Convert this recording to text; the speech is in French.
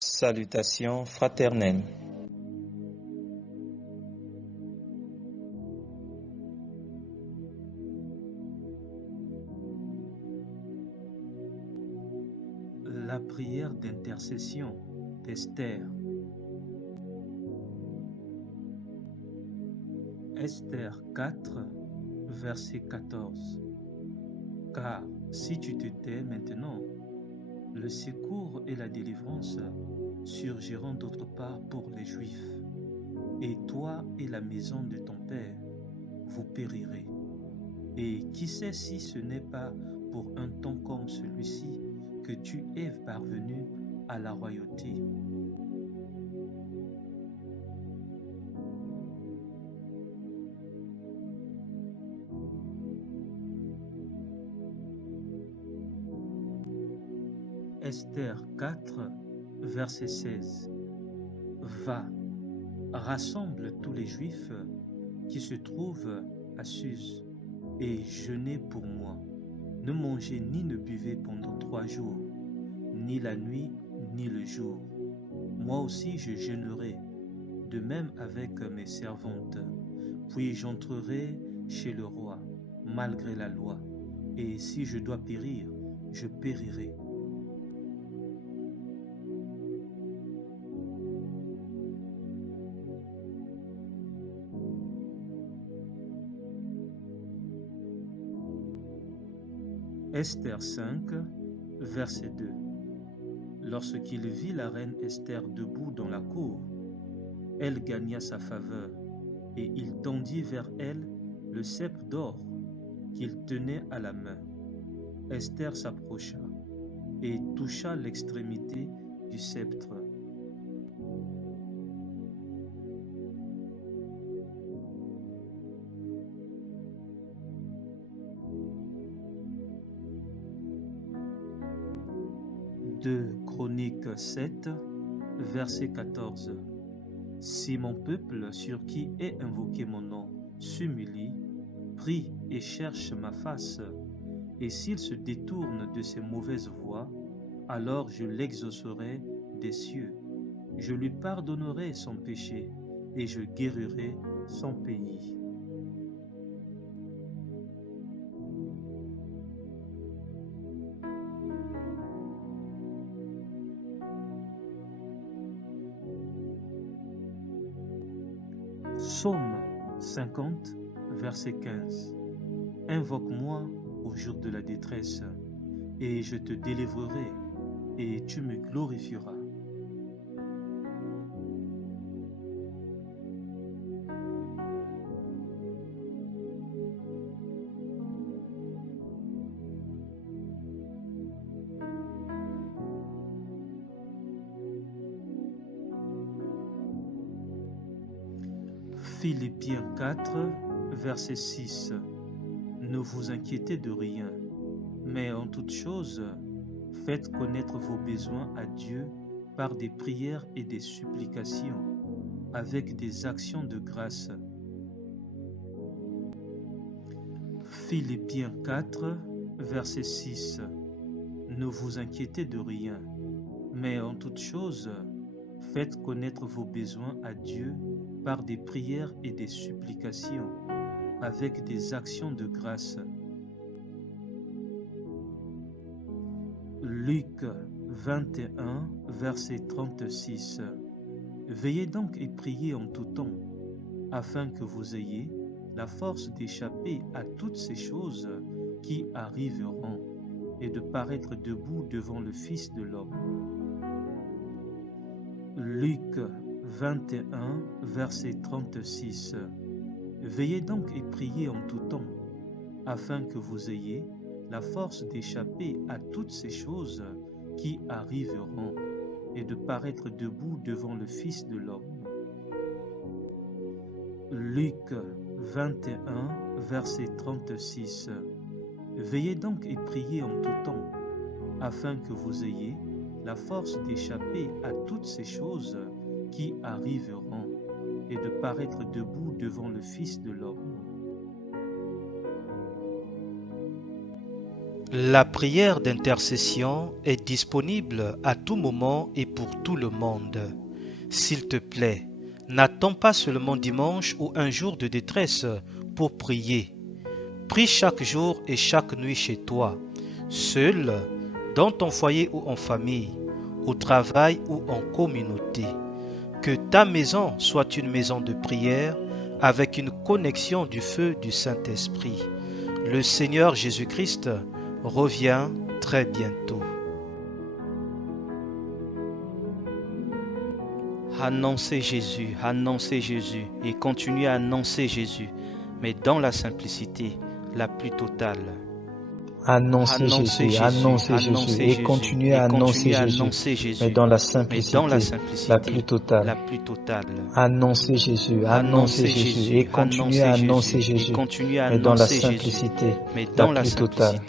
Salutations fraternelles. La prière d'intercession d'Esther. Esther 4, verset 14. Car si tu te tais maintenant, le secours et la délivrance surgiront d'autre part pour les Juifs, et toi et la maison de ton Père, vous périrez. Et qui sait si ce n'est pas pour un temps comme celui-ci que tu es parvenu à la royauté. Esther 4, verset 16. Va, rassemble tous les Juifs qui se trouvent à Suse et jeûnez pour moi. Ne mangez ni ne buvez pendant 3 jours, ni la nuit ni le jour. Moi aussi je jeûnerai, de même avec mes servantes. Puis j'entrerai chez le roi, malgré la loi, et si je dois périr, je périrai. Esther 5, verset 2. Lorsqu'il vit la reine Esther debout dans la cour, elle gagna sa faveur, et il tendit vers elle le sceptre d'or qu'il tenait à la main. Esther s'approcha et toucha l'extrémité du sceptre. De Chroniques 7, verset 14. Si mon peuple sur qui est invoqué mon nom s'humilie, prie et cherche ma face, et s'il se détourne de ses mauvaises voies, alors je l'exaucerai des cieux. Je lui pardonnerai son péché et je guérirai son pays. Psaume 50, verset 15. Invoque-moi au jour de la détresse, et je te délivrerai, et tu me glorifieras. Philippiens 4, verset 6. Ne vous inquiétez de rien, mais en toute chose, faites connaître vos besoins à Dieu par des prières et des supplications, avec des actions de grâce. Philippiens 4, verset 6. Ne vous inquiétez de rien, mais en toute chose, faites connaître vos besoins à Dieu par des prières et des supplications, avec des actions de grâce. Luc 21, verset 36. Veillez donc et priez en tout temps, afin que vous ayez la force d'échapper à toutes ces choses qui arriveront et de paraître debout devant le Fils de l'homme. Luc 21, verset 36. Veillez donc et priez en tout temps, afin que vous ayez la force d'échapper à toutes ces choses qui arriveront et de paraître debout devant le Fils de l'homme. Luc 21, verset 36. Veillez donc et priez en tout temps, afin que vous ayez la force d'échapper à toutes ces choses qui arriveront et de paraître debout devant le Fils de l'homme. La prière d'intercession est disponible à tout moment et pour tout le monde. S'il te plaît, n'attends pas seulement dimanche ou un jour de détresse pour prier. Prie chaque jour et chaque nuit chez toi, seul, dans ton foyer ou en famille, au travail ou en communauté. Que ta maison soit une maison de prière avec une connexion du feu du Saint-Esprit. Le Seigneur Jésus-Christ revient très bientôt. Annoncez Jésus et continuez à annoncer Jésus, mais dans la simplicité la plus totale. Annoncez Jésus et continuez à annoncer Jésus, mais dans la simplicité la plus totale. Annoncez Jésus et continuez à annoncer Jésus, mais dans la simplicité la plus totale.